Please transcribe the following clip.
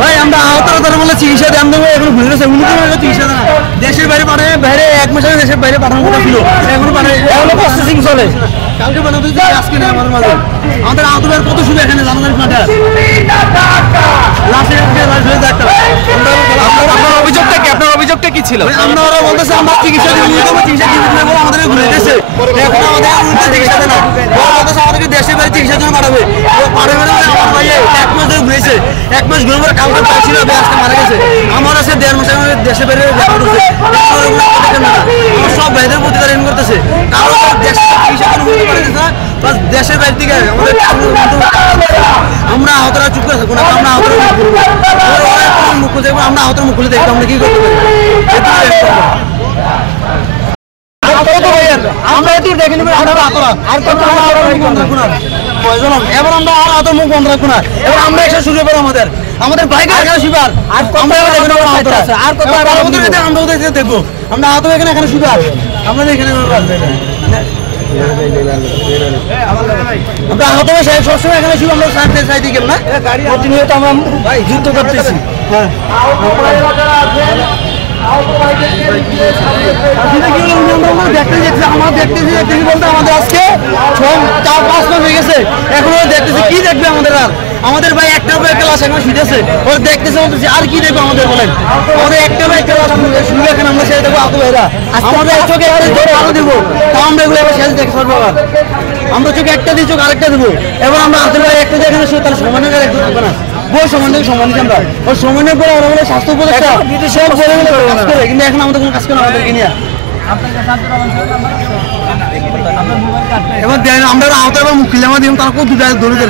ভাই আমরা আহতরা বলে চিকিৎসা দিয়ে আমরা এখন ঘুরে গেছে চিকিৎসা না দেশের বাইরে পাঠায় বাইরে 1 মাস আগে দেশের বাইরে পাঠানোর কথা ছিল এখনো পাঠায় এখনো প্রসেসিং চলে কালকে বানাতে আজকে না আমাদের মাঝে আমাদের আহতদের কত শুধু এখানে জানাজানি মাঠে আপনার অভিযোগটা কি? আপনার অভিযোগটা কি ছিল? আমরা ওরা বলতেছে আমরা চিকিৎসা দিয়ে চিকিৎসা দিয়ে আমাদের ঘুরে গেছে এখন আমাদের চিকিৎসা দেয় না বলতেছে আমাদেরকে দেশের বাইরে চিকিৎসার জন্য পাঠাবে পাঠাবে না আমার ভাই 1 মাস ধরে ঘুরেছে 1 মাস ঘুরে পরে কালকে পাইছিল আজকে মারা গেছে আমার আছে 1.5 মাস আমাদের দেশের বাইরে দেখা করছে আমার সব ভাইদের প্রতিকার এন করতেছে কারণ দেশের চিকিৎসা করতে পারতেছে না বাস দেশের বাইরে থেকে আমাদের আমরা আহতরা চুপ করে থাকবো না আমরা আহতরা মুখ খুলে দেখবো আমরা আহতরা মুখ খুলে দেখবো আমরা কি করতে পারি আমরা এটি দেখে নেব আর কত এবার আমরা আর আহত মুখ বন্ধ রাখবো না এবার আমরা এসে শুরু করবো আমাদের বাইকে এখানে শুবার আর আমরা আর কত আমরা ওদের দেখবো আমরা আহত এখানে শুবার আমরা এখানে আমরা আহত সবসময় এখানে শুভ আমরা সাইড দিকে না প্রতিনিয়ত আমরা যুদ্ধ করতেছি হ্যাঁ আমাদের আজকে 4-5 মাস হয়ে গেছে এখনো দেখতেছি কি দেখবে আমাদের আর আমাদের ভাই একটা ক্লাস এখন শুনেছে ওর দেখতেছে আর কি দেখবো আমাদের বলেন আমাদের একটা ক্লাস শুনে এখন আমরা সেটা দেখবো আত ভাইরা আমাদের চোখে আরো দেবো তাও আমরা এগুলো এবার শেষ দেখে সরবো আবার আমরা চোখে একটা দিই চোখ আরেকটা দেবো এবার আমরা আতের ভাই একটা যেখানে তাহলে সমানে একদম না বহু সমান আমরা ওর সমানের পরে আমরা বলে স্বাস্থ্য উপদেষ্টা সব কাজ করে কিন্তু এখন আমাদের কোনো কাজ করে আমাদেরকে নিয়ে এবার আমরা আহত মুখ কিলামা দিলাম তারা কত ধরে